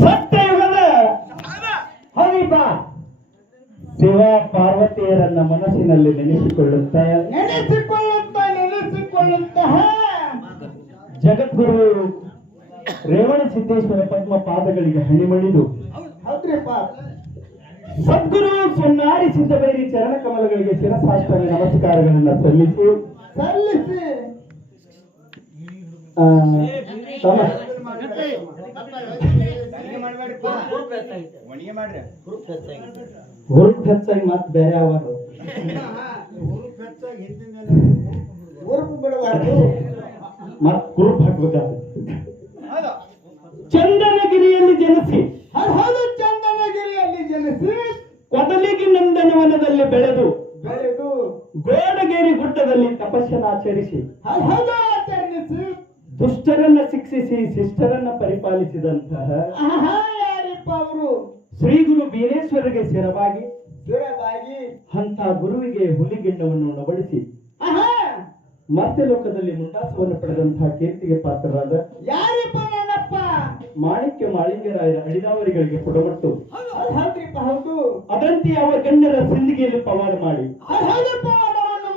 ಸತ್ಯಯುಗದ ಹರಿಬ! ಶಿವ ಪಾರ್ವತಿಯರನ್ನ ಮನಸ್ಸಿನಲ್ಲಿ ನೆನೆಸಿಕೊಳ್ಳುತ್ತ. ನೆನೆಸಿಕೊಳ್ಳುತ್ತ ನೆನೆಸಿಕೊಳ್ಳುತ್ತಹ ಜಗದ್ಗುರು ರೇವಣ ಸಿದ್ದೇಶ್ವರ ಪದ್ಮ ಪಾದಗಳಿಗೆ ಹಣಿಮಣಿದು. ಸದ್ಗುರು ಸುನ್ನಾರಿ ಸಿದ್ದಬೇರಿ ಚರಣ ಕಮಲಗಳಿಗೆ ಶಿರಸಾಷ್ಟಾಂಗ ನಮಸ್ಕಾರಗಳನ್ನ ಸಲ್ಲಿಸಿ. ಸಲ್ಲಿಸಿ. ಹುರುಪ್ ಹೆಚ್ಚಾಗಿ ಮತ್ ಬೇರೆ ಅವರು ಬಿಡಬಾರ್ದು. ಮತ್ ಗ್ರೂಪ್ ಹಾಕ್ಬೇಕಾಗ್ತದೆ ಚಂದನಗಿರಿಯಲ್ಲಿ ಜನಿಸಿ. ಚಂದನಗಿರಿಯಲ್ಲಿ ಜನಿಸಿ. ಕೊದಲಿಗಿ ನಂದನವನದಲ್ಲಿ ಬೆಳೆದು ಬೆಳೆದು ಗೋಡಗೇರಿ ಗುಡ್ಡದಲ್ಲಿ ತಪಸ್ಸನ್ನಾಚರಿಸಿ ಹೌದು ಆಚರಿಸಿ ದುಷ್ಟರನ್ನ ಶಿಕ್ಷಿಸಿ ಶಿಷ್ಟರನ್ನ ಪರಿಪಾಲಿಸಿದಂತಹ ಆಹಾ ಯಾರಿಪ್ಪ ಅವರು ಶ್ರೀ ಗುರು ಬೀರೇಶ್ವರಗೆ ಸೇರವಾಗಿ ದೂರವಾಗಿ ಅಂತ ಗುರುವಿಗೆ ಹುಲಿಗಿಣ್ಣವನ್ನು ಉಣಬಡಿಸಿ ಆಹಾ ಮತ್ತೆ ಲೋಕದಲ್ಲಿ ಮುಂಡಾಸವನ್ನು ಪಡೆದಂತಹ ಕೀರ್ತಿಗೆ ಪಾತ್ರರಾದ ಯಾರಿಪ್ಪ ನನ್ನಪ್ಪ ಮಾಣಿಕ್ಯ ಮಾಳಿಂಗರಾಯರ ಅಡಿದಾವರಿಗಳಿಗೆ ಪುಡಮಟ್ಟು ಹೌದು ಹೌದ್ರಿಪ್ಪ ಹೌದು ಅದರಂತೆ ಯಾವ ಗಣ್ಯರ ಸಿಂದಿಗೆಯಲ್ಲಿ ಪವಾಡ ಮಾಡಿ ಹೌದಪ್ಪ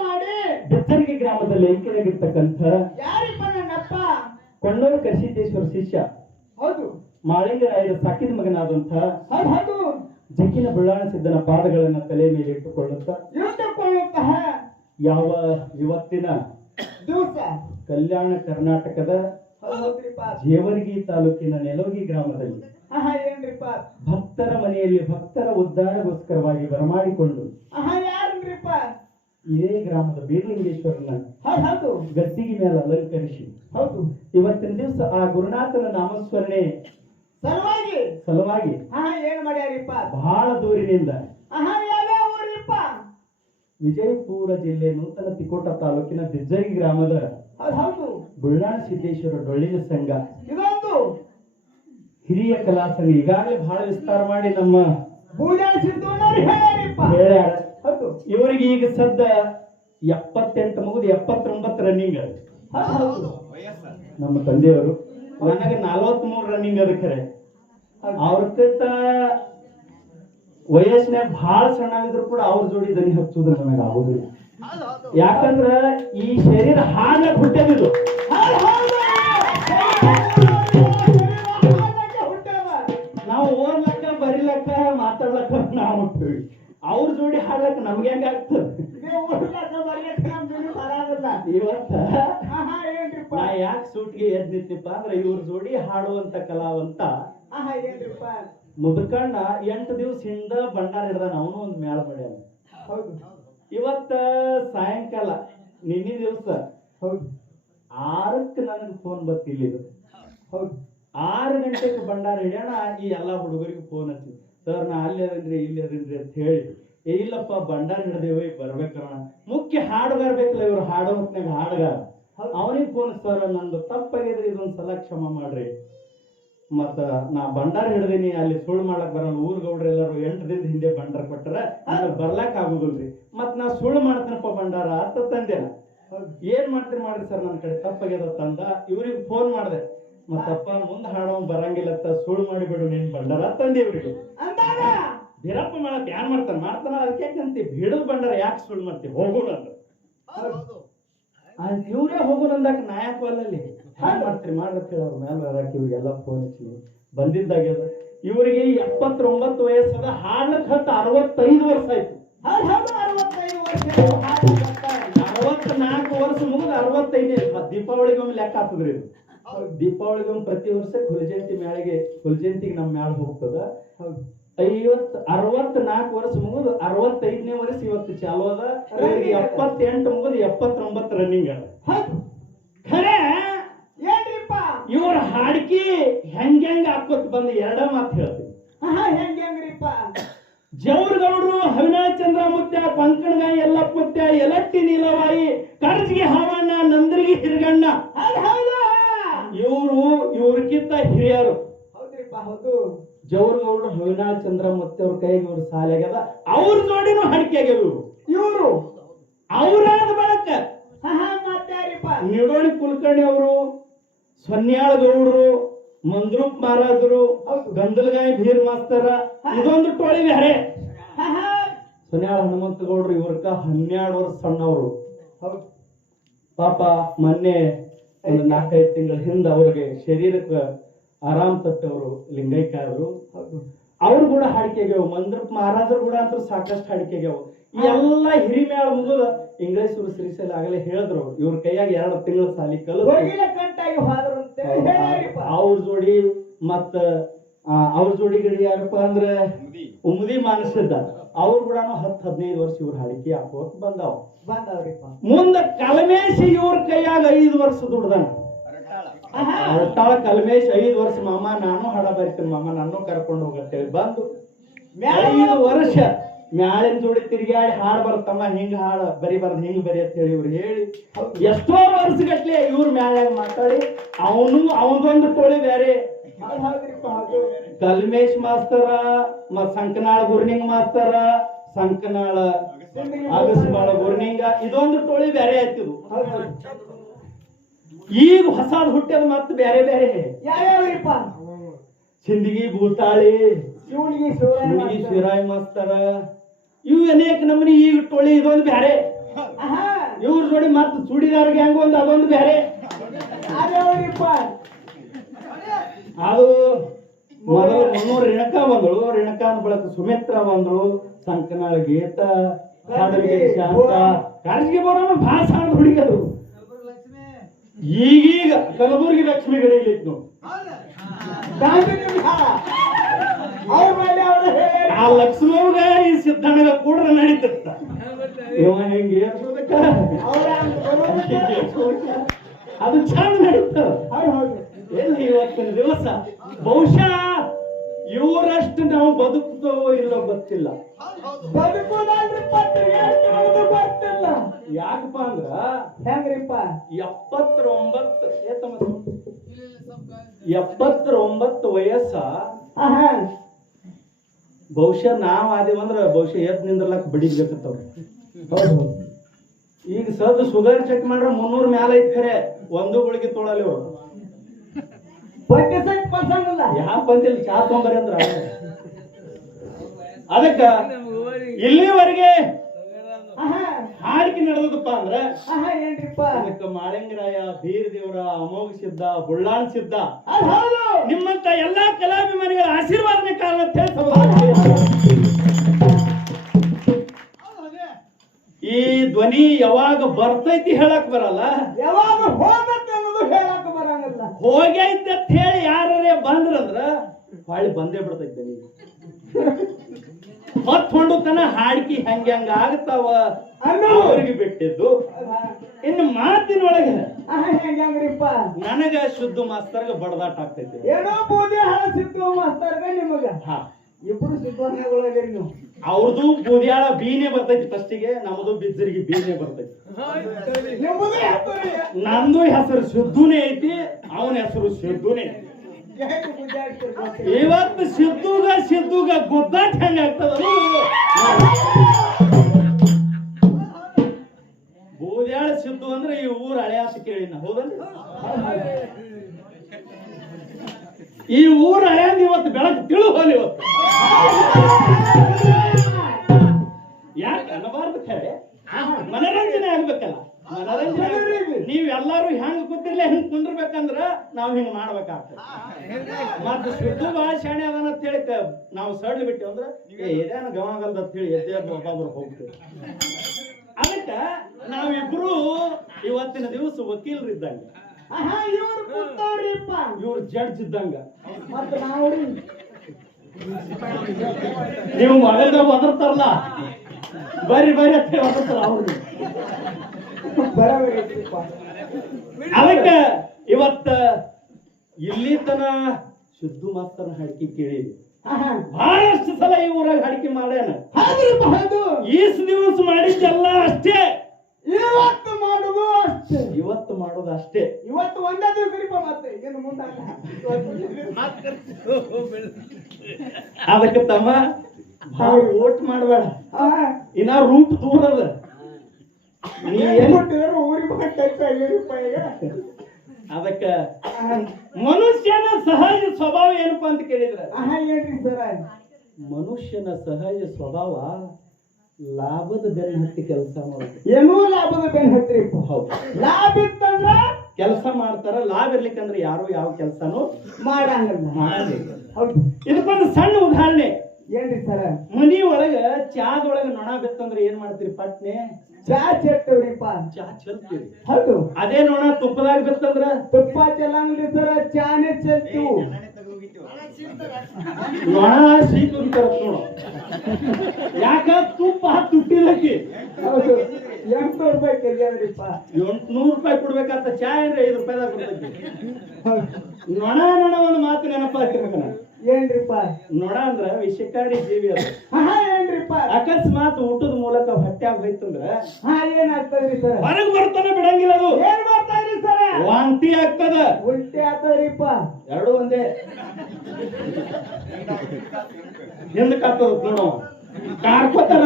ಮಾಡಿ ಬೆತ್ತರಿಗೆ ಗ್ರಾಮದಲ್ಲಿ ಐಕ್ಯರಾಗಿರ್ತಕ್ಕಂಥ ಯಾರಿಪ್ಪ ನನ್ನಪ್ಪ ಕಶಿದೇಶ್ವರ ಶಿಷ್ಯ. ಹೌದು. ಮಾಳಿಂಗರಾಯರ ಸಾಕಿದ ಮಗನಾದಂತಹ ಹೌದು ಜಕ್ಕಿನ ಬುಳ್ಳಾಣ ಸಿದ್ದನ ಪಾದಗಳನ್ನ ತಲೆ ಮೇಲೆ ಇಟ್ಟುಕೊಳ್ಳುತ್ತ ಯಾವ ಇವತ್ತಿನ ದಿವಸ. ಕಲ್ಯಾಣ ಕರ್ನಾಟಕದ ಜೇವರ್ಗಿ ತಾಲೂಕಿನ ನೆಲೋಗಿ ಗ್ರಾಮದಲ್ಲಿ ಭಕ್ತರ ಮನೆಯಲ್ಲಿ ಭಕ್ತರ ಉದ್ಧಾರಗೋಸ್ಕರವಾಗಿ ಬರಮಾಡಿಕೊಂಡು ಇದೇ ಗ್ರಾಮದ ಬೀರ್ಲಿಂಗೇಶ್ವರನ ಹೌದು ಗದ್ದಿಗೆ ಮೇಲೆ ಅಲಂಕರಿಸಿ. ಹೌದು. ಇವತ್ತಿನ ದಿವಸ ಆ ಗುರುನಾಥನ ನಾಮಸ್ಮರಣೆ ಸಲುವಾಗಿ. ಸಲುವಾಗಿ. ಆಹಾ ಏನ್ ಮಾಡ್ಯಾರಿಪ್ಪ? ಬಹಳ ದೂರಿನಿಂದ. ಆಹಾ ಯಾವ್ಯಾವ ಊರಿಪ್ಪ? ವಿಜಯಪುರ ಜಿಲ್ಲೆ ನೂತನ ತಿಕೋಟ ತಾಲೂಕಿನ ಬಿಜ್ಜಗಿ ಗ್ರಾಮದ ಹೌದು ಬುಳ್ಳಾಣ ಸಿದ್ದೇಶ್ವರ ಡೊಳ್ಳಿನ ಸಂಘ. ಇದೊಂದು ಹಿರಿಯ ಕಲಾ ಸಂಘ ಈಗಾಗಲೇ ಬಹಳ ವಿಸ್ತಾರ ಮಾಡಿ ನಮ್ಮ ಬೂಜಾಳ ಸಿದ್ದಣ್ಣವ್ರು ಹೇಳ್ಯಾರಿಪ್ಪ. ಹೇಳ್ಯಾರ. ಹೌದು. ಇವರಿಗೆ ಈಗ ಸದ್ದ ಎಪ್ಪತ್ತೆಂಟು ಮುಗಿದು ಎಪ್ಪತ್ತೊಂಬತ್ತು ರನ್ನಿಂಗ್ ನಮ್ಮ ತಂದೆಯವರು ನನಗೆ ನಲವತ್ತ್ ಮೂರು ರನ್ನಿಂಗ್ ಅದಕ್ಕೆ ಅವ್ರಕ್ಕಿಂತ ವಯಸ್ಸಿನಾಗ ಬಹಳ ಸಣ್ಣವಿದ್ರು ಕೂಡ ಅವ್ರ ಜೋಡಿ ದನಿ ಹಚ್ಚುದು ನನಗೆ ಆಗುದಿಲ್ಲ. ಯಾಕಂದ್ರ ಈ ಶರೀರ ಹಾಡ್ಲಕ್ ಹುಟ್ಟ್ಯದಿದು ಎದ್ ಅಂದ್ರೆ ಇವ್ರ ಜೋಡಿ ಹಾಡುವಂತ ಕಲಾವಂತ ಮುದುಕಣ್ಣ ಎಂಟು ದಿವಸ ಹಿಂದ ಭಂಡಾರ ಹಿಡ್ದಾನ ಅವನು ಒಂದು ಮೇಳ ಮಾಡ್ಯಾನ. ಇವತ್ತ ಸಾಯಂಕಾಲ ನಿನ್ನೆ ದಿವಸ ಆರಕ್ಕೆ ನನಗೆ ಫೋನ್ ಬರ್ತಿಲ್ಲ ಹೌದು. ಆರು ಗಂಟೆಗೆ ಭಂಡಾರ ಹಿಡ್ಯಾಣ ಈ ಎಲ್ಲಾ ಹುಡುಗರಿಗೆ ಫೋನ್ ಹಚ್ಚಿ ಸರ್ ನಾ ಅಲ್ಲಿ ಅದನ್ರಿ ಇಲ್ಲಿ ಅದನ್ರಿ ಅಂತ ಹೇಳಿ. ಏ ಇಲ್ಲಪ್ಪ ಭಂಡಾರ ಹಿಡ್ದೇವ ಬರ್ಬೇಕಣ್ಣ ಮುಖ್ಯ ಹಾಡು ಬರ್ಬೇಕಲ್ಲ ಇವ್ರು ಹಾಡೋ ಹೊತ್ನ್ಯಾಗ ಹಾಡ್ಗಾರ. ಅವನಿಗೆ ಫೋನ್ ಸರ್ ನಂದು ತಪ್ಪಾಗಿದ್ರೆ ಇದೊಂದ್ ಸಲ ಕ್ಷಮ ಮಾಡ್ರಿ. ಮತ್ತ ನಾ ಭಂಡಾರ ಹಿಡ್ದೀನಿ ಅಲ್ಲಿ ಸುಳ್ಳು ಮಾಡಕ್ ಬರಲ್ಲ. ಊರ್ ಗೌಡ್ರ ಎಲ್ಲರೂ ಎಂಟು ದಿನದ ಹಿಂದೆ ಭಂಡಾರ ಕೊಟ್ಟರೆ ಅದ್ರ ಬರ್ಲಾಕ್ ಆಗುದಿಲ್ರಿ. ಮತ್ ನಾ ಸುಳ್ಳು ಮಾಡ್ತೇನಪ್ಪ ಭಂಡಾರ ಅಂತ ತಂದೆನ. ಏನ್ ಮಾಡ್ತೀರಿ ಮಾಡ್ರಿ ಸರ್ ನನ್ನ ಕಡೆ? ತಪ್ಪಾಗ್ಯದ ತಂದ. ಇವ್ರಿಗೆ ಫೋನ್ ಮಾಡ್ದೆ. ಮತ್ತಪ್ಪ ಮುಂದ್ ಹಾಡೋ ಬರಂಗಿಲ್ಲ ಅಂತ ಸುಳ್ಳು ಮಾಡಿಬಿಡು ನಿನ್ ಭಂಡಾರ ತಂದೆ ಇವ್ರಿಗೆ. ಬೀರಪ್ಪ ಮಾಡಕ್ ಯಾನ್ ಮಾಡ್ತಾನ. ಮಾಡ್ತಾನ ಅದಕ್ಕೆ ಅಂತೀವಿ ಬಿಡದ್ ಭಂಡಾರ ಯಾಕೆ ಸುಳ್ಳು ಮಾಡ್ತೀವಿ ಹೋಗೋಣ ಅಂತ ಇವರೇ ಅಂದಾಗ ನಾಯಕ ಅಲ್ಲಲ್ಲಿ? ಹಾಗೆ ಮಾಡ್ತೀರಿ ಮಾಡ್ರಿ ಅವ್ರ ಮೇಲೆ ಹಾಕಿ ಇವ್ರಿಗೆಲ್ಲ ಫೋನ್ ಹಚ್ಚಿ ಬಂದಿದ್ದಾಗ್ಯದ ಇವರಿಗೆ ಎಪ್ಪತ್ತೊಂಬತ್ತು ವಯಸ್ಸದ ಹಾಡ್ಲಕ್ ಹತ್ತು ಅರವತ್ತೈದು ವರ್ಷ ಆಯ್ತು. ಅರವತ್ನಾಲ್ಕು ವರ್ಷ ಮುಗಿದ ಅರವತ್ತೈದನೇ ದೀಪಾವಳಿಗೆ ಒಮ್ಮೆ ಲೆಕ್ಕ ಆಗ್ತದ್ರಿ ಇದು. ದೀಪಾವಳಿಗೆ ಒಮ್ಮೆ ಪ್ರತಿ ವರ್ಷ ಹುಲಜಯಂತಿ ಮೇಳೆಗೆ ಹುಲಜಯಂತಿಗೆ ನಮ್ಮ ಮೇಳ ಹೋಗ್ತದ. ಐವತ್ ಅರವತ್ನಾಲ್ಕು ವರ್ಷ ಮುಗಿದು ಅರವತ್ತೈದನೇ ವರ್ಷ ಇವತ್ತು ಚಾಲು ಅದ. ಎಪ್ಪತ್ತೆಂಟು ಮುಗಿದು ಎಪ್ಪತ್ತೊಂಬತ್ತು ರನ್ನಿಂಗ್ ಅದ. ಖರೆ? ಏನ್ರಿಪ್ಪ? ಇವ್ರ ಹಾಡ್ಕಿ ಹೆಂಗ್ ಹೆಂಗ್ ಹಾಕೋತ್ ಬಂದು ಎರಡ ಮಾತು ಹೇಳ್ತೀನಿ. ಹೆಂಗ್ ಹೆಂಗ್ರಿಪ್ಪ? ಜೌರ್ಗೌಡ್ರು ಅವಿನಾಶ್ ಚಂದ್ರ ಮುತ್ಯ ಪಂಕಣಗಾಯಿ ಎಲ್ಲ ಮುತ್ಯ ಯಲಟ್ಟಿ ನೀಲವಾಯಿ ಕರ್ಜಿಗೆ ಹಾವಣ್ಣ ನಂದ್ರಿಗೆ ಹಿರಗಣ್ಣ. ಇವರು ಇವ್ರಕ್ಕಿಂತ ಹಿರಿಯರು. ಹೌದ್ರಿಪ್ಪ ಹೌದು. ಜೌರ್ಗೌಡ್ರು ಹವಿನಾಳ್ ಚಂದ್ರ ಮತ್ತೆ ಅವ್ರ ಕೈಗೆ ಇವ್ರ ಸಾಲಾಗ್ಯದ ಅವ್ರ ಜೋಡಿನೂ ಹಡಿಕೆ ಆಗ್ಯಾವ. ಇವ್ರು? ಅವ್ರಾದ ಬಳಕ. ನಿಡೋಣಿ ಕುಲ ಕುಲಕರ್ಣಿ ಅವರು ಸೊನ್ಯಾಳ ಗೌಡರು ಮಂದ್ರೂಪ್ ಮಹಾರಾಜರು ಗಂಧಲ್ಗಾಯಿ ಭೀರ್ ಮಾಸ್ತರ ಇದೊಂದು ಟೋಳಿ ಬೇರೆ. ಸೊನ್ಯಾಳ ಹನುಮಂತ ಗೌಡ್ರು ಇವ್ರಕ್ಕ ಹನ್ನೆರಡು ವರ್ಷ ಸಣ್ಣವರು. ಪಾಪ ಮೊನ್ನೆ ಒಂದು ನಾಲ್ಕೈದು ತಿಂಗಳ ಹಿಂದೆ ಅವ್ರಿಗೆ ಶರೀರಕ್ಕೆ ಆರಾಮ್ ತಟ್ಟವರು ಲಿಂಗೈಕ್ಯ ಅವರು. ಅವ್ರು ಕೂಡ ಹಾಡಿಕೆಗ್ಯಾವ ಮಂದ್ರ ಮಹಾರಾಜರು ಕೂಡ ಅಂತ ಸಾಕಷ್ಟು ಹಾಡಿಕೆಗ್ಯಾವ ಈ ಎಲ್ಲ ಹಿರಿಮೇಳ ಮುಗಿದ ಇಂಗ್ಲೇಶ್ವರ ಶ್ರೀಶೈಲ ಆಗಲೇ ಹೇಳಿದ್ರು. ಇವ್ರ ಕೈಯಾಗ ಎರಡು ತಿಂಗಳ ಸಾಲಿ ಕಲಿತು ಹೋಗಿಲ್ಲ ಕಂಟಾಗಿ ಹೋದ್ರು ಅಂತ ಹೇಳಿಪ್ಪ ಅವ್ರ ಜೋಡಿ ಮತ್ತ ಆ, ಅವ್ರ ಜೋಡಿ ಗಡಿ ಯಾರಪ್ಪ ಅಂದ್ರ ಉಮದಿ ಮಾನಸಿದ್ದ. ಅವ್ರ ಕೂಡ ಹತ್ತು ಹದಿನೈದು ವರ್ಷ ಇವ್ರ ಹಾಡಿಕೆ ಹಾಕೋತ್ ಬಂದಾವ. ಬಂದವ್ರಿಪ್ಪ. ಮುಂದ ಕಲಮೇಶಿ ಇವ್ರ ಕೈಯಾಗ ಐದು ವರ್ಷ ದುಡ್ದಾನ. ಅಷ್ಟಾಳ ಕಲ್ಮೇಶ್ ಐದು ವರ್ಷ ಮಾಮ ನಾನು ಹಾಡ ಬರಿತೀನಿ ಮಾಮ ನಾನು ಕರ್ಕೊಂಡು ಹೋಗತ್ತೇಳಿ ಬಂದು ಐದು ವರ್ಷ ಮ್ಯಾಲಿನ ಜೋಡಿ ತಿರುಗಾಡಿ ಹಾಡ್ ಬರ್ತಮ್ಮ ಹಿಂಗ ಬರಿ ಬರಿಬಾರ್ದು ಹಿಂಗ್ ಬರಿ ಅಂತ ಹೇಳಿ ಇವ್ರು ಹೇಳಿ. ಎಷ್ಟೋ ವರ್ಷಗಟ್ಲೆ ಇವ್ರ ಮ್ಯಾಲಾಗ ಮಾತಾಡಿ ಅವನು ಅವನದೊಂದು ಟೋಳಿ ಬೇರೆ. ಕಲ್ಮೇಶ್ ಮಾಸ್ತರ ಮತ್ ಸಂಕನಾಳ ಗುರ್ನಿಂಗ್ ಮಾಸ್ತರ ಸಂಕನಾಳ ಅಗಸ್ಬಾಳ ಗುರ್ನಿಂಗ ಇದೊಂದು ಟೋಳಿ ಬೇರೆ ಆಯ್ತು. ಹೌದು. ಈಗ ಹೊಸಾದ್ ಹುಟ್ಟದ ಮತ್ತೆ ಬೇರೆ ಬೇರೆ ಯಾವ್ಯಾವ್ರಿಪ್ಪ ಸಿಂದಗಿ ಭೂತಾಳಿ ಶಿವನಿಗೆ ಶಿವರಾಯ ಮಾಸ್ತರ. ಇವು ಅನೇಕ ನಮನಿ ಈಗ ಟೋಳಿ ಇದೊಂದು ಬ್ಯಾರೆ. ಇವ್ರ ಜೋಡಿ ಮತ್ತೆ ಚೂಡಿದಾರ್ ಗ್ಯಾಂಗ್ ಒಂದು ಅದೊಂದು ಬ್ಯಾರೆ. ಅದು ಮೊದಲು ಮುನ್ನೂರು ರೇಣುಕಾ ಬಂದಳು. ರೇಣುಕಾನ ಬಳಕ ಸುಮಿತ್ರ ಬಂದಳು ಸಂಕನಾಳ ಗೀತ ಕಾಡಲ್ಗೆ ಶಾಂತ. ಕಾರ್ಜಿಗೆ ಬರೋಣ ಭಾಳ ಈಗೀಗ ಕಲಬುರಗಿ ಲಕ್ಷ್ಮಿ ಗಡಿ ಇಲ್ಲಿತ್ತು ನೋಡಿ. ಗಾಂಧಿ ನಿಮಿಷ ಅವ್ರ ಮೇಲೆ ಅವ್ರು ಆ ಲಕ್ಷ್ಮವ್ಗ ಈ ಸಿದ್ಧಾಂತ ಕೂಡ ನಡೀತಿರ್ತ ಇವ ಹೆಂಗೆ ಅದು ಚಂದ ನಡೀತ. ಇವತ್ತಿನ ದಿವಸ? ಬಹುಶಃ ಇವರಷ್ಟು ನಾವು ಬದುಕ್ತವೋ ಇಲ್ಲೋ ಗೊತ್ತಿಲ್ಲ. ಗೊತ್ತಿಲ್ಲ ಯಾಕಪ್ಪ ಅಂದ್ರ ಹೆಂಗ್ರಿಪ್ಪ? ಎಪ್ಪತ್ತೊಂಬತ್ತು ಎಪ್ಪತ್ತರೊಂಬತ್ತು ತಮ್ಮ ಎಪ್ಪತ್ತೊಂಬತ್ತು ವಯಸ್ಸ. ಬಹುಶಃ ನಾವ್ ಆದೇವಂದ್ರ ಬಹುಶಃ ಎದ್ ನಿಂದ್ರಲಕ್ ಬಡಿಬೇಕತ್ತವ್ರ ಈಗ ಸದ್ ಶುಗರ್ ಚೆಕ್ ಮಾಡ್ರ ಮುನ್ನೂರ್ ಮ್ಯಾಲ ಐತ್ ಖರೆ. ಒಂದು ಗುಳಿಗೆ ತೊಳಲಿ ಅವ್ರು ಸಹಿತ ಯಾವ ಬಂದಿಲ್ಲ? ಚಾ ತೊಂಬರಿ ಅಂದ್ರ. ಅದಕ್ಕ ಇಲ್ಲಿವರೆಗೆ ಹಾಡಿಕೆ ನಡೆದದಪ್ಪ ಅಂದ್ರ ಅದಕ್ಕ ಮಾಳಿಂಗರಾಯ ಬೀರ್ ದೇವರ ಅಮೋಘ ಸಿದ್ಧ ಬುಳ್ಳಾನ್ ಸಿದ್ಧ. ನಿಮ್ಮಂತ ಎಲ್ಲಾ ಕಲಾಭಿಮಾನಿಗಳ ಆಶೀರ್ವಾದನೆ ಕಾರಣ ಅಂತ ಈ ಧ್ವನಿ ಯಾವಾಗ ಬರ್ತೈತಿ ಹೇಳಕ್ ಬರಲ್ಲ? ಯಾವಾಗ ಹೋಗತ್ತೆ ಅನ್ನೋದು ಹೇಳಕ್ ಬರಂಗಿಲ್ಲ ಹೋಗೈತೆ ಅಂತ ಹೇಳಿ ಯಾರೇ ಬಂದ್ರಂದ್ರ ಹೊಳ್ಳಿ ಬಂದೇ ಬಿಡ್ತೈತೆ ಧ್ವನಿ ಮತ್ ಹೊಂಡು ತನ ಹಾಡ್ಕಿ ಹಂಗ ಹಂಗ ಆಗ್ತಾವ. ಅವ್ರಿಗೆ ಬಿಟ್ಟಿದ್ದು. ಇನ್ನು ಮಾತಿನೊಳಗೆ ಹೆಂಗ್ರಿಪ್ಪ ನನಗ ಶುದ್ಧ ಮಾಸ್ತರ್ಗ ಬಡದಾಟ ಆಗ್ತೈತಿ. ಏನೋ ಬೂದಿ ಹಾಳ ಸಿದ್ದು ಮಾಸ್ತರ್ಗ ನಿಮಗ. ಇಬ್ರು ನೀವು. ಅವ್ರದ್ದು ಬೂದಿಯಾಳ ಬೀನೆ ಬರ್ತೈತಿ ಫಸ್ಟಿಗೆ ನಮ್ದು ಬಿದ್ದರಿಗೆ ಬೀನೆ ಬರ್ತೈತಿ. ನಂದು ಹೆಸರು ಸಿದ್ಧುನೇ ಐತಿ, ಅವನ ಹೆಸರು ಸಿದ್ಧುನೇ. ಇವತ್ತು ಸಿದ್ಧುಗ ಸಿದ್ದುಗ ಗುದ್ದಾಟ ಹೆಂಗ ಆಗ್ತದ? ಬೂದ್ಯಾಳ ಸಿದ್ಧು ಅಂದ್ರೆ ಈ ಊರ್ ಹಳೆಯಾಸ ಕೇಳಿನ ಹೌದನ್ರಿ ಈ ಊರ ಹಳೆಯಂದ ಇವತ್ತು ಬೆಳಕು ತಿಳು ಹೋಲಿ ಇವತ್ತು. ಯಾಕೆ ಅನ್ನಬಾರ್ದು ಖರೆ? ಮನರಂಜನೆ ಆಗ್ಬೇಕಲ್ಲ. ಮನರಂಜನೆ. ನೀವ್ ಎಲ್ಲಾರು ಹೆಂಗ್ ಕೂತಿರ್ಲಿ ಹೆಂಗ್ ಕುಂದಿರ್ಬೇಕಂದ್ರ ನಾವ್ ಹಿಂಗ್ ಮಾಡ್ಬೇಕಾಗ್ತದೆ. ಮತ್ತ ಶುದ್ಧ ಭಾಷಣೆ ಶಾಣೆ ಅದನ್ನ ಅಂತ ಹೇಳಿ ನಾವು ಸಡ್ಲ್ ಬಿಟ್ಟಿವಿ ಅಂದ್ರ ಏನ ಗಮನಗಲ್ದ ಅಂತ ಹೇಳಿ ಎದ್ದೆ ಒಬ್ಬೊಬ್ರು ಹೋಗ್ತೀವಿ ಅದಕ್ಕ ನಾವಿಬ್ರು ಇವತ್ತಿನ ದಿವಸ ವಕೀಲರು ಇದ್ದಂಗ ಆಹಾ ಇವ್ರು ಕೂತವ್ರಿಪ್ಪ. ಇವ್ರು ಜಡ್ಜ್ ಇದ್ದಂಗ. ಮತ್ತೆ ನಾವು ನೀವು ಮಗದ ಒದರ್ತಾರಲ್ಲ? ಬರ್ರಿ ಬರ್ರಿ ಅಂತ ಹೇಳಿ ಅವ್ರು. ಅದಕ್ಕ ಇವತ್ತ ಇಲ್ಲಿ ತನ ಶುದ್ಧ ಮಾತ್ರ ಹಾಡಿಕೆ ಕೇಳಿ ಆಹಾ ಬಹಳಷ್ಟು ಸಲ ಈ ಊರಾಗ ಹಾಡಿಕೆ ಮಾಡ್ಯಾನ. ಈಸ್ ದಿವಸ ಮಾಡಿದ್ದೆಲ್ಲ ಅಷ್ಟೇ. ಇವತ್ತು ಮಾಡುದು ಅಷ್ಟೇ. ಇವತ್ತು ಮಾಡೋದು ಅಷ್ಟೇ. ಇವತ್ತು ಒಂದೇ ದಿವಸ ಮತ್ತೆ. ಏನು ಮುಂದೆ ಅದಕ್ಕೆ ತಮ್ಮ ಭಾಳ ಓಟ್ ಮಾಡಬೇಡ. ಇನ್ನ ರೂಟ್ ದೂರ ಅದ. ನೀ ಏನ್ ಅದಕ್ಕ ಮನುಷ್ಯನ ಸಹಜ ಸ್ವಭಾವ ಏನಪ್ಪಾ ಅಂತ ಕೇಳಿದ್ರ? ಏನ್ರಿ ಸರ. ಮನುಷ್ಯನ ಸಹಜ ಸ್ವಭಾವ ಲಾಭದ ಬೆನ್ನ ಹತ್ತಿ ಕೆಲಸ ಮಾಡೋದು ಏನೂ ಲಾಭದ ಬೆನ್ ಹತ್ತಿ ಹೌದು. ಲಾಭ ಇತ್ತಂದ್ರ ಕೆಲಸ ಮಾಡ್ತಾರ ಲಾಭ ಇರ್ಲಿಕ್ಕಂದ್ರೆ ಯಾರು ಯಾವ ಕೆಲಸನೂ ಮಾಡಂಗ ಮಾಡಂಗಿಲ್ಲ ಹೌದು. ಇದಕ್ಕೊಂದು ಸಣ್ಣ ಉದಾಹರಣೆ. ಏನ್ರಿ ಸರ ಮನಿ ಒಳಗ ಚಾದೊಳಗ ನೊಣ ಬಿತ್ತಂದ್ರ ಏನ್ ಮಾಡ್ತೀರಿ ಪಟ್ನೆ? ಚಾ ಚೆಟ್ಟವ್ರಿಪ್ಪ ಚಾ ಚೆಲ್ತೀರಿ. ಹೌದು. ಅದೇ ನೊಣ ತುಪ್ಪದಾಗ ಬಿತ್ತಂದ್ರ? ತುಪ್ಪ ಚೆಲ್ಲಂಗ್ರಿ ಸರ ಚಾನೆ ಚೆಲ್ತೀವು. ನೊಣ ಸೀತು ನೋಡು. ಯಾಕ ತುಪ್ಪ ತುಟ್ಟಿದಕ್ಕೆ? ಹೌದು. ಎಂಟು ರೂಪಾಯಿ ಎಂಟ್ನೂರು ರೂಪಾಯಿ ಕೊಡ್ಬೇಕಂತ ಚಾ ಏನ್ರಿ ಐದು ರೂಪಾಯಿದಾಗ ಕೊಡ್ತೈತಿ. ನೊಣ ನೊಣ ಒಂದು ಮಾತು ನೆನಪಾಗ್ತಿರ್ಬೇಕು ಹಾಕಿರ್ಬೇಕನ ಏನ್ರಿಪ್ಪ? ನೋಡ ಅಂದ್ರ ವಿಷಕಾರಿ ಜೀವಿ ಅದು. ಆಹಾ ಏನ್ರಿಪ್ಪ? ಅಕಸ್ಮಾತ್ ಊಟದ ಮೂಲಕ ಹೊಟ್ಟ್ಯಾಗ ಹೋಯ್ತಂದ್ರ ಹಾ ಏನಾಗ್ತದ್ರಿ ಸರ್? ಹೊರಗ್ ಬರ್ತಾನೆ ಬಿಡಂಗಿಲ್ಲ ಅದು. ಏನ್ ಮಾಡ್ತಾ ಇದ್ರಿ ಸರ? ವಾಂತಿ ಆಗ್ತದ. ಉಲ್ಟಿ ಆಗ್ತದ್ರಿಪ್ಪ. ಎರಡು ಒಂದೇ. ಹಿಂದಕ್ಕೆ ಆಗ್ತದ ನೋಡು. ಕಾರ್ಕೋತಾರ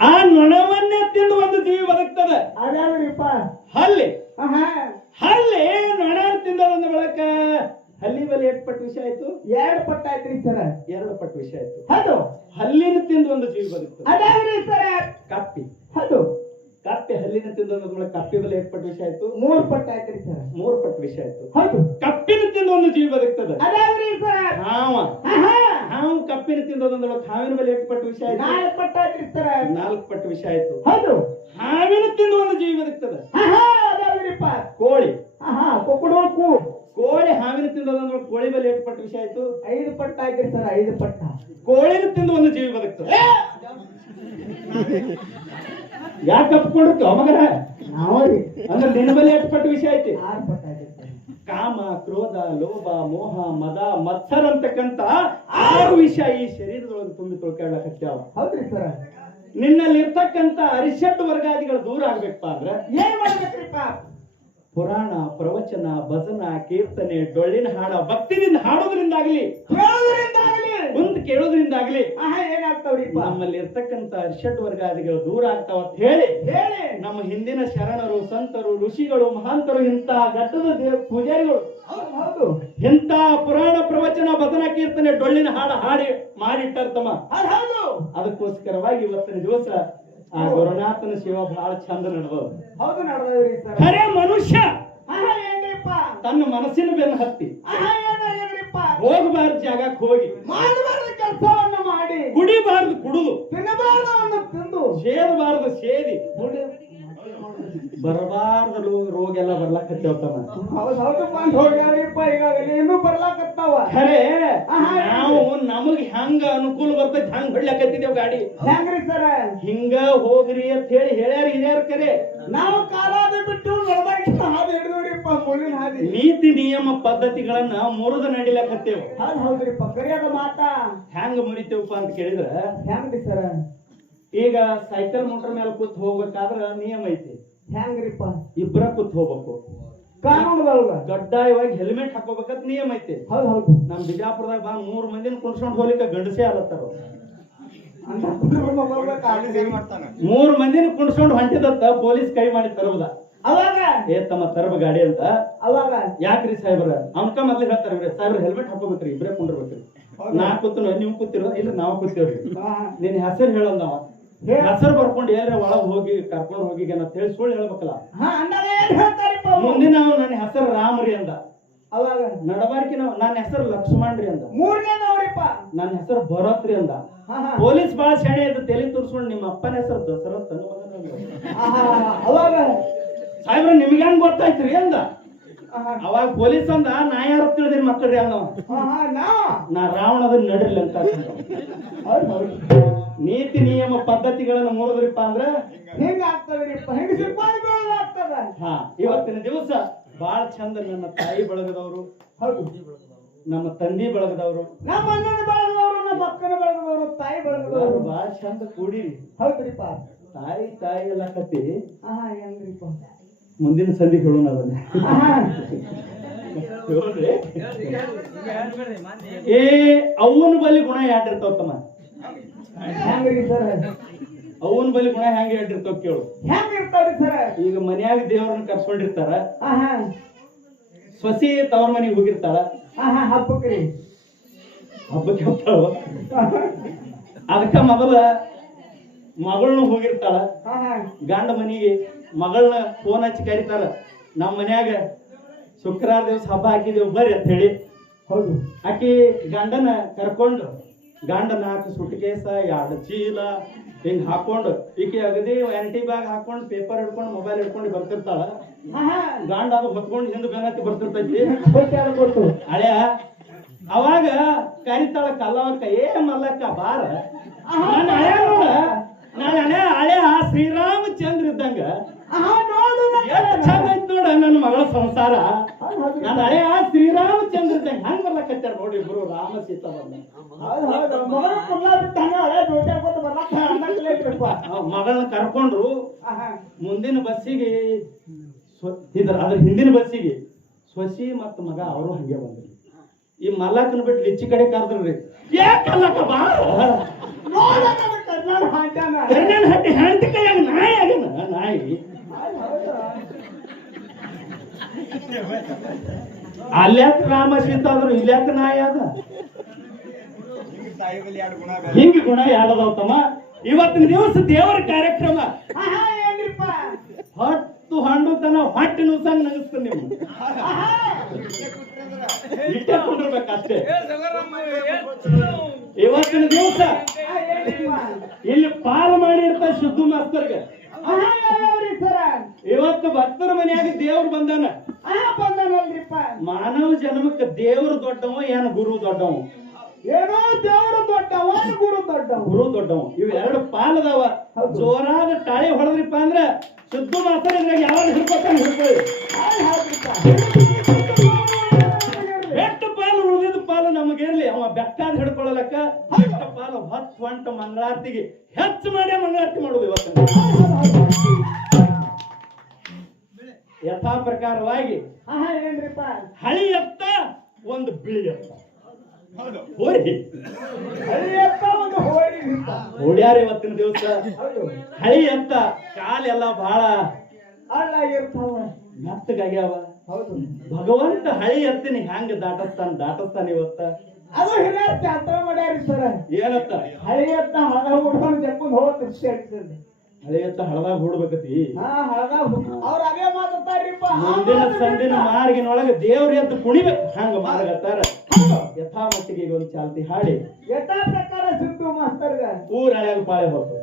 ಆ ನೊಣವನ್ನೇ ತಿಂದು ಒಂದು ಜೀವಿ ಬದುಕ್ತದೆ. ಅದ್ಯಾವ್ರಿಪ್ಪ ಹಲ್ಲಿ. ಹಲ್ಲಿ ತಿಂದದಂದ ಬಳಕ ಹಲ್ಲಿ ಬಲಿ ಎಷ್ಟು ಪಟ್ಟು ವಿಷಯ ಆಯ್ತು. ಎರಡ್ ಪಟ್ಟ ಆಯ್ತ್ರಿ ಸರ. ಎರಡು ಪಟ್ಟು ವಿಷಯ ಆಯ್ತು. ಹೌದು. ಹಲ್ಲಿನ ತಿಂದು ಒಂದು ಜೀವಿ ಬದುಕ್ತದೆ ಅದಾದ್ರೆ ಸರ. ಕಪ್ಪಿ. ಹೌದು. ಕಪ್ಪೆ ಹಲ್ಲಿನ ತಿಂದ ಮೂಲಕ ಕಪ್ಪಿ ಬಲೆ ಎಷ್ಟು ಪಟ್ಟು ವಿಷಯ ಆಯ್ತು. ಮೂರು ಪಟ್ಟ ಆಯ್ತ್ರಿ ಸರ್. ಮೂರು ಪಟ್ಟು ವಿಷಯ ಆಯ್ತು. ಹೌದು. ಕಪ್ಪಿನ ತಿಂದು ಒಂದು ಜೀವಿ ಬದುಕ್ತದೆ. ಅದಾದ್ರೆ ಸರ. ಹಾವ. ಹಾವು ಕಪ್ಪಿನ ತಿಂದದಂದ್ರೆ ಹಾವಿನ ಬಲಿ ಎಷ್ಟು ಪಟ್ಟು ವಿಷಯ ಆಯ್ತು. ನಾಲ್ಕು ಪಟ್ಟ ಆಯ್ತ್ರಿ ಸರ್. ನಾಲ್ಕು ಪಟ್ಟು ವಿಷಯ ಆಯ್ತು. ಹೌದು. ಹಾವಿನ ತಿಂದು ಒಂದು ಜೀವಿ ಬದುಕ್ತದೆ ಆಹಾ ಅದ್ಯಾವ್ರಿಪ್ಪ ಕೋಳಿ ಆಹಾ ಕೊಕ್ಕಡೋಕು ಕೋಳಿ ಹಾವಿನ ಕೋಳಿ ಎಷ್ಟು ಪಟ್ಟು ವಿಷಯ ಆಯ್ತು. ಐದು ಪಟ್ಟ ಆಯ್ತ್ರಿ ಸರ್ ಐದು ಪಟ್ಟ. ಕೋಳಿನ ತಿಂದು ಒಂದು ಜೀವಿ ಬದುಕ್ತು. ಯಾಕೆ ಕಪ್ಕೊಂಡಿರ್ತು ಅಮಗರ ನಾವ್ರಿ ಅಂದ್ರೆ ನಿನ್ನ ಮೇಲೆ ಎಷ್ಟು ಪಟ್ಟು ವಿಷಯ ಐತಿ ಆರು ಪಟ್ಟ ಕಾಮ ಕ್ರೋಧ ಲೋಭ ಮೋಹ ಮದ ಮತ್ಸರ ಅಂತಕ್ಕಂತ ಆರು ವಿಷಯ ಈ ಶರೀರದೊಳಗೆ ತುಂಬಿ ತೊಳ್ಕೊಳ್ಳಕತ್ಯಾವ ಹೌದ್ರಿ ಸರ. ನಿನ್ನಲ್ಲಿ ಇರ್ತಕ್ಕಂತ ಅರಿಷಡ್ ವರ್ಗಾದಿಗಳು ದೂರ ಆಗ್ಬೇಕಪ್ಪ ಅಂದ್ರೆ. ಏನ್ ಮಾಡ್ಬೇಕ್ರಿಪ್ಪ? ಪುರಾಣ ಪ್ರವಚನ ಭಜನ ಕೀರ್ತನೆ ಡೊಳ್ಳಿನ ಹಾಡ ಭಕ್ತಿದಿಂದ ಹಾಡೋದ್ರಿಂದಾಗ್ಲಿ ಹೇಳೋದ್ರಿಂದಾಗಲಿ ಕುಂತ್ ಕೇಳೋದ್ರಿಂದಾಗ್ಲಿ ಆಹಾ ಏನಾಗ್ತಾವ್ರಿ ನಮ್ಮಲ್ಲಿ ಇರ್ತಕ್ಕಂತ ಷಡ್ ವರ್ಗಾದಿಗಳು ದೂರ ಆಗ್ತಾವ ಅಂತ ಹೇಳಿ ಹೇಳಿ. ನಮ್ಮ ಹಿಂದಿನ ಶರಣರು ಸಂತರು ಋಷಿಗಳು ಮಹಾಂತರು ಇಂತಹ ಘಟ್ಟದ ಪೂಜಾರಿಗಳು. ಹೌದು ಇಂಥ ಪುರಾಣ ಪ್ರವಚನ ಭಜನ ಕೀರ್ತನೆ ಡೊಳ್ಳಿನ ಹಾಡ ಹಾಡಿ ಮಾಡಿಟ್ಟಾರ ತಮ್ಮ. ಅದಕ್ಕೋಸ್ಕರವಾಗಿ ಇವತ್ತಿನ ದಿವಸ ಆ ಗುರುನಾಥನ ಸೇವಾ ಬಹಳ ಚಂದ ನಡೆದವು ಹೌದು ನಡೆದವ್ರಿ ಸರ್. ಖರೆ ಮನುಷ್ಯ. ಆಹಾ ಏನ್ರಿಪ್ಪ? ತನ್ನ ಮನಸ್ಸಿನ ಬೆನ್ನ ಹತ್ತಿ. ಆಹಾ ಏನಾಗ್ಯದ್ರಿಪ್ಪ ಹೋಗಬಾರ್ದು ಜಾಗಕ್ಕೆ ಹೋಗಿ. ಮಾಡಬಾರ್ದು ಕೆಲಸವನ್ನ ಮಾಡಿ. ಕುಡಿಬಾರ್ದು ಕುಡುದು. ತಿನ್ನಬಾರ್ದವನ್ನ ತಿಂದು. ಸೇದಬಾರ್ದು ಸೇದಿ. ಬರಬಾರ್ದ ರೋಗ ಎಲ್ಲ ಬರ್ಲಾಕತ್ತೇವ. ಖರೆ. ನಾವು ನಮಗ್ ಹೆಂಗ ಅನುಕೂಲ ಬರ್ತೈತಿ ಹಂಗ ಹೊಡ್ಲಾಕತ್ತಿದ್ದೇವ್ ಗಾಡಿ. ಹೆಂಗ್ರಿ ಸರ? ಹಿಂಗ ಹೋಗ್ರಿ ಅಂತ ಹೇಳಿ ಹೇಳ್ಯಾರ ಹಿರಿಯರ್ ಕರೆ. ನಾವು ಕಾಲಾದ ಬಿಟ್ಟು ಹಾದಿ ಹಿಡಿದವ್ರಿಪ್ಪ ಮುಳ್ಳಿನ ಹಾದಿ. ನೀತಿ ನಿಯಮ ಪದ್ಧತಿಗಳನ್ನ ಮುರಿದ ನಡಿಲಕತ್ತೇವ್. ಹೌದು ಹೌದ್ರಿಪ್ಪ ಕರಿಯದ ಮಾತಾ. ಹೆಂಗ ಮುರಿತೇವಪ್ಪ ಅಂತ ಕೇಳಿದ್ರ? ಹೆಂಗ್ರಿ ಸರ? ಈಗ ಸೈಕಲ್ ಮೋಟರ್ ಮೇಲೆ ಕೂತ್ ಹೋಗ್ಬೇಕಾದ್ರ ನಿಯಮ ಐತಿ. ಹೆಂಗ್ರಿಪ್ಪ ಇಬ್ಬರ ಕೂತ್ ಹೋಗ್ಬೇಕು. ಕಾನೂನದೊಳಗ ಕಡ್ಡಾಯವಾಗಿ ಹೆಲ್ಮೆಟ್ ಹಾಕೋಬೇಕಂತ ನಿಯಮ ಐತಿ. ಹೌದು ಹೌದು. ನಮ್ ಬಿಜಾಪುರದಾಗ ಬಾ ಮೂರ್ ಮಂದಿನ ಕುಣ್ಸ್ಕೊಂಡ್ ಹೋಗ್ಲಿಕ್ಕೆ ಗಂಡಸೇ ಅಲತ್ತಾರ. ಮೂರ್ ಮಂದಿನ ಕುಣ್ಸ್ಕೊಂಡ್ ಹೊಂಟಿದತ್ತ ಪೊಲೀಸ್ ಕೈ ಮಾಡಿ ತರುವುದ. ಅವಾಗ? ಏ ತಮ್ಮ ತರಬ ಗಾಡಿ ಅಂತ. ಅವಾಗ? ಯಾಕ್ರಿ ಸಾಹೇಬ್ರ? ಅವನ್ಕ ಮೊದ್ಲು ಹೇಳ್ತಾರ ಸಾಹೇಬ್ರ ಹೆಲ್ಮೆಟ್ ಹಾಕೋಬೇಕ್ರಿ ಇಬ್ರೇ ಕುಂಡ್ರಬೇಕ್ರಿ. ನಾ ಕೂತು ನೀವು ಕೂತಿರೋ? ಇಲ್ಲ ನಾವು ಕೂತಿವ್ರಿ. ನಿನ್ ಹೆಸರು ಹೇಳಲ್ಲ ನಾವ. ಹೆಸರು ಬರ್ಕೊಂಡು ಏನ್ರ ಒಳಗ್ ಹೋಗಿ ಕರ್ಕೊಂಡು ಹೋಗಿ ಅಂತ ಹೇಳಿ ಸುಳ್ಳು ಹೇಳ್ಬೇಕಲ್ಲ? ಏನ್ ಹೇಳ್ತಾರಿಪ್ಪ ಮುಂದಿನ ನನ್ನ ಹೆಸರು ರಾಮ್ರಿ ಅಂದ. ಅವಾಗ? ನಡಬಾರ್ಕಿ ನಾವು ನನ್ನ ಹೆಸರು ಲಕ್ಷ್ಮಣ್ರಿ ಅಂದ. ಮೂರನೇದವ್ರಿಪ್ಪ ನನ್ನ ಹೆಸರು ಭರತ್ರಿ ಅಂದ. ಪೊಲೀಸ್ ಬಾಳ ಶಾಣೆ ಅದು ತಲೆ ತೋರಿಸ್ಕೊಂಡು ನಿಮ್ಮ ಅಪ್ಪನ ಹೆಸರು ದಸರತ್ ಅವಾಗ? ಸಾಹೇಬ್ರ ನಿಮ್ಗೆ ಹೆಂಗ್ ಗೊತ್ತಾಯ್ತ್ರಿ ಅಂದ? ಅವಾಗ ಪೊಲೀಸ್ ಅಂದ ನಾ ಯಾರು ತಿಳಿದ್ರಿ ಮಕ್ಕಳ್ರಿ ಅನ್ನೋ? ನಾ? ರಾವಣದ ನಡ್ರಿ ಅಂತ. ನೀತಿ ನಿಯಮ ಪದ್ಧತಿಗಳನ್ನು ಮುರಿದ್ರಿಪ್ಪ ಅಂದ್ರೆ ಹಿಂಗ್ ಆಗ್ತದ್ರಿಪ್ಪ ಆಗ್ತದ ಹಾ ಇವತ್ತಿನ ದಿವಸ ಬಾಳ ಚಂದ ನನ್ನ ತಾಯಿ ಬಳಗದವರು. ನಮ್ಮ ತಂದಿ ಬಳಗದವರು. ನಮ್ಮ ಅಣ್ಣನ ಬಳಗದವರು ನಮ್ಮ ಅಕ್ಕನ ಬಳಗದವರು ತಾಯಿ ಬಳಗದವರು. ಬಾಳ ಚಂದ ಕೂಡಿರಿ ಹೌದ್ರಿಪ್ಪ? ತಾಯಿ ತಾಯಿ ಎಲ್ಲ ಕತ್ತಿ. ಮುಂದಿನ ಸಂಧಿ ಹೇಳೋಣ ಅದನ್ನ? ಏ ಅವನ ಬಲಿ ಗುಣ ಯಾಟಿರ್ತಾವ ತಮ್ಮ ಸರ್? ಅವನ ಬಲಿ ಗುಣ ಹೆಂಗ ಹೇಳಿರ್ತಾವ ಕೇಳು. ಹೆಂಗ್ ಇರ್ತಾವ್ರಿ ಸರ್? ಈಗ ಮನ್ಯಾಗ ದೇವ್ರನ್ನ ಕರ್ಸ್ಕೊಂಡಿರ್ತಾರ. ಸೊಸಿ ತವ್ರ ಮನೆಗೆ ಹೋಗಿರ್ತಾಳ. ಹಾ ಹಾ ಹಬ್ಬಕ್ರಿ. ಹಬ್ಬಕ್ಕೆ ಹೋಗ್ತಾಳ? ಅದಕ್ಕ ಮೊದಲ ಮಗಳನ್ನ ಹೋಗಿರ್ತಾಳ. ಗಂಡ ಮನೆಗೆ ಮಗಳನ್ನ ಫೋನ್ ಹಚ್ಚಿ ಕರೀತಾರ. ನಮ್ಮ ಮನ್ಯಾಗ ಶುಕ್ರವಾರ ದಿವಸ ಹಬ್ಬ ಹಾಕಿದೇವು ಬರ್ರಿ ಅಂತ ಹೇಳಿ. ಹೌದು. ಆಕಿ ಗಂಡನ ಕರ್ಕೊಂಡು ಗಂಡ ನಾಲ್ಕು ಸುಟ್ಕೇಸ ಎರಡು ಚೀಲ. ಹಿಂಗ್ ಹಾಕೊಂಡು ಈಕೆ ಅಗದಿ ಎಂಟಿ ಬ್ಯಾಗ್ ಹಾಕೊಂಡು ಪೇಪರ್ ಹಿಡ್ಕೊಂಡು ಮೊಬೈಲ್ ಹಿಡ್ಕೊಂಡು ಬರ್ತಿರ್ತಾಳ. ಗಂಡ ಅದು ಹೊತ್ಕೊಂಡು ಹಿಂದೆ ಬೆನ್ನತ್ತಿ ಬರ್ತಿರ್ತೈತಿ. ಗೊತ್ತು. ಹಳೆಯ ಅವಾಗ ಕರಿತಾಳ ಕಲ್ಲವಕ್ಕ ಏ ಮಲ್ಲಕ್ಕ ಬಾರ. ನಾನು ಹಳೆ ನೋಡ. ನಾನು ಹಳೆ ಹಳೆ ಶ್ರೀರಾಮಚಂದ್ರ ಇದ್ದಂಗ. ಎಷ್ಟು ಚಂದ ಐತ್ ನೋಡ ನನ್ನ ಮಗಳ ಸಂಸಾರ. ನಾನು ಹಳೆ ಶ್ರೀರಾಮಚಂದ್ರ ಇದ್ದಂಗ. ಹಂಗ ಬರ್ಲಕತ್ತಾರ ನೋಡಿ ಗುರು ರಾಮ ಸೀತಾ ಬಂದ ಮಗಳನ್ನ ಕರ್ಕೊಂಡ್ರು ಆಹಾ ಮುಂದಿನ ಬಸ್ಸಿಗೆ ಇದ್ರ ಅದ್ರ ಹಿಂದಿನ ಬಸ್ಸಿಗೆ ಸೊಸಿ ಮತ್ತು ಮಗ ಅವರು ಹಂಗೆ ಬಂದ್ರು. ಈ ಮಲ್ಲಕ್ಕನ ಬಿಟ್ಟು ಲಿಚ್ಚಿ ಕಡೆ ಕರೆದ್ರಿ ಯಾಕಲ್ಲಕ್ಕ ಬಾ. ಹಟ್ಟಿ ಹೆಂಡತಿ ಕೈಯಾಗ ನಾಯಿ ಆಗ್ಯಾನ? ನಾಯಿ. ಅಲ್ಲ್ಯಾಕ ಅಲ್ಯಾಕ ರಾಮ ಸೀತಾ ಆದ್ರು ಇಲ್ಯಾಕ ನಾಯಿ ಅದ? ಹಿಂಗ ಗುಣ ಯಾಡದವ್ ತಮ್ಮ? ಇವತ್ತಿನ ದಿವಸ ದೇವರ ಕಾರ್ಯಕ್ರಮ. ಹತ್ತು ಹಣ್ಣು ತನ ಹೊಟ್ಟೆ ನುಸಂಗ್ ನಗಸ್ತಾನೆ ನೀವು ಅಷ್ಟೇ ಇಟ್ಟೆ ಕೊಂಡಿರ್ಬೇಕಷ್ಟೇ ಇವತ್ತಿನ ದಿವಸ ಇಲ್ಲಿ ಪಾಲು ಮಾಡಿರ್ತ ಶುದ್ಧ ಮಾಸ್ತರ್ಗೆ. ಇವತ್ತು ಭಕ್ತರ ಮನೆಯಾಗ ದೇವ್ರು ಬಂದಾನ. ಮಾನವ ಜನ್ಮಕ್ಕೆ ದೇವ್ರ ದೊಡ್ಡವ ಏನ ಗುರು ದೊಡ್ಡವ? ಏನೋ ದೇವರು ದೊಡ್ಡವ ಗುರು ದೊಡ್ಡವ. ಗುರು ದೊಡ್ಡವ. ಇವ್ ಎರಡು ಪಾಲದವ. ಜೋರಾದ ತಾಳಿ ಹೊಡೆದ್ರಿಪ್ಪ ಅಂದ್ರೆ ಸಿದ್ದು ಮಾಸ್ತರ್ ಇದ್ರಾಗ ಯಾವಾಗ ಹಿಡ್ಕೊತಾನೆ ಹಿಡ್ಕೊಳ್ಳಿ. ಎಷ್ಟು ಪಾಲು ಉಳಿದಿದ್ದ ಪಾಲು ನಮಗಿರ್ಲಿ. ಅವ ಬೆಕ್ಕಾದ ಹಿಡ್ಕೊಳ್ಳಲಕ್ಕ ಎಷ್ಟು ಪಾಲು ಹತ್ತು ಹೊಂಟ ಮಂಗಳಾರತಿಗೆ. ಹೆಚ್ಚು ಮಾಡಿ ಮಂಗಳಾರತಿ ಮಾಡುದು ಇವತ್ತು. ಯಥಾ ಪ್ರಕಾರವಾಗಿ ಹಳಿ ಎತ್ತ ಒಂದು ಬಿಳಿ ಎತ್ತ. ಹೋರಿ ಓಡ್ಯಾರ ಇವತ್ತಿನ ದಿವಸ? ಹಳಿ ಅಂತ ಕಾಲೆಲ್ಲ ಬಹಳ ಮೆತ್ತಗಾಗ್ಯಾವ. ಹೌದು. ಭಗವಂತ ಹಳಿ ಎತ್ತಿನ ಹೆಂಗ ದಾಟಸ್ತಾನ ದಾಟಸ್ತಾನ ಇವತ್ತ? ಅದು ಹಿರಿಯರ್ ಜಾತ್ರೆ ಮಾಡ್ಯಾರಿ ಸರ. ಏನತ್ತ? ಹಳೆಯತ್ತ ಹಳದಾಗ ಹುಡ್ಕೊಂಡು ಜಪ್ಪನ್ ಹೋಗ್ ದೃಷ್ಟಿ ಆಗ್ತದೆ ಹಳಿ ಎತ್ತ ಹಳದಾಗ ಹೂಡ್ಬೇಕತಿ? ಅವ್ರ ಅದೇ ಮಾತಾಡ್ತಾರ್ರಿಪ್ಪ. ಮುಂದಿನ ಸಂದಿನ ಮಾರ್ಗಿನೊಳಗೆ ದೇವ್ರಿ ಅಂತ ಕುಣಿಬೇಕು. ಹಂಗ ಮಾರ್ಗತ್ತಾರ ಯಥಾ ಮಟ್ಟಿಗೆ ಒಂದು ಚಾಲ್ತಿ ಹಾಡಿ. ಯಥಾ ಪ್ರಕಾರ ಸಿಟ್ಟು ಮಾಸ್ತರ್ಗ. ಊರ ಹಳ್ಯಾಗ ಪಾಳೆ ಹೌದು.